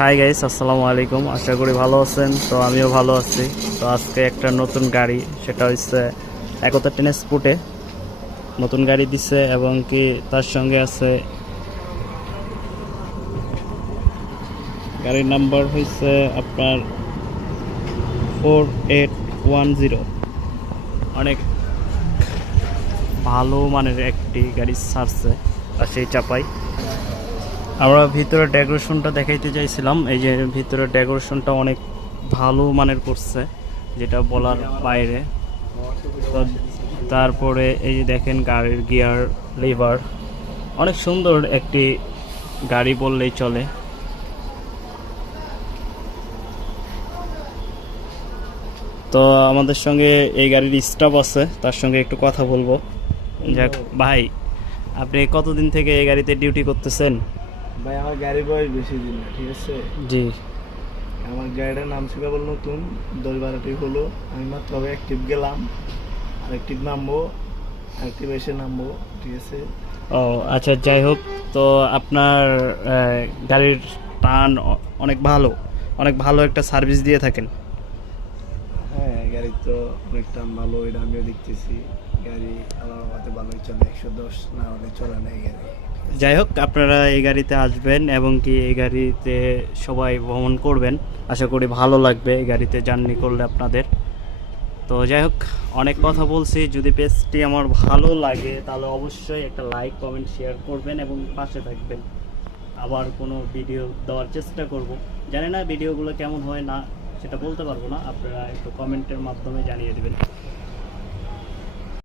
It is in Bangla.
হাই গাইস, আসসালামু আলাইকুম। আশা করি ভালো আছেন। তো আমিও ভালো আছি। তো আজকে একটা নতুন গাড়ি, সেটা হচ্ছে একতা টেন স্পোর্টে নতুন গাড়ি দিছে, এবং কি তার সঙ্গে আছে গাড়ির নাম্বার হচ্ছে আপনার 4810। অনেক ভালো মানের একটি গাড়ি ছাড়ছে আর সেই চাপাই আমরা ভিতরে ডেকোরেশনটা দেখাইতে চাইছিলাম। এই যে ভিতরে ডেকোরেশনটা অনেক ভালো মানের করছে, যেটা বলার বাইরে। তো তারপরে এই যে দেখেন গাড়ির গিয়ার, লিভার, অনেক সুন্দর একটি গাড়ি বললেই চলে। তো আমাদের সঙ্গে এই গাড়ির স্টাফ আছে, তার সঙ্গে একটু কথা বলবো। যাক ভাই, আপনি কতদিন থেকে এই গাড়িতে ডিউটি করতেছেন? ভাই আমার গাড়ির বয়স বেশি দিন না, ঠিক আছে। জি। আমার গাড়িটার নাম ছিল কেবল নতুন, 10-12টি হলো। আমি মাত্র অ্যাক্টিভ গেলাম, আরেকটিভ নামবো, আরেকটিভ এসে নামবো, ঠিক আছে। ও আচ্ছা, যাই হোক। তো আপনার গাড়ির টান অনেক ভালো, অনেক ভালো একটা সার্ভিস দিয়ে থাকেন। হ্যাঁ, গাড়ি তো অনেকটা ভালো, এটা আমিও দেখতেছি। গাড়ি আমার হাতে ভালোই চলে, 110 না হলে চলে না এই গাড়ি। যাই হোক, আপনারা এই গাড়িতে আসবেন এবং কি এই গাড়িতে সবাই ভ্রমণ করবেন। আশা করি ভালো লাগবে এই গাড়িতে জার্নি করলে আপনাদের। তো যাই হোক, অনেক কথা বলছি। যদি পেজটি আমার ভালো লাগে তাহলে অবশ্যই একটা লাইক, কমেন্ট, শেয়ার করবেন এবং পাশে থাকবেন। আবার কোনো ভিডিও দেওয়ার চেষ্টা করব। জানি না ভিডিওগুলো কেমন হয় না, সেটা বলতে পারবো না, আপনারা একটু কমেন্টের মাধ্যমে জানিয়ে দেবেন।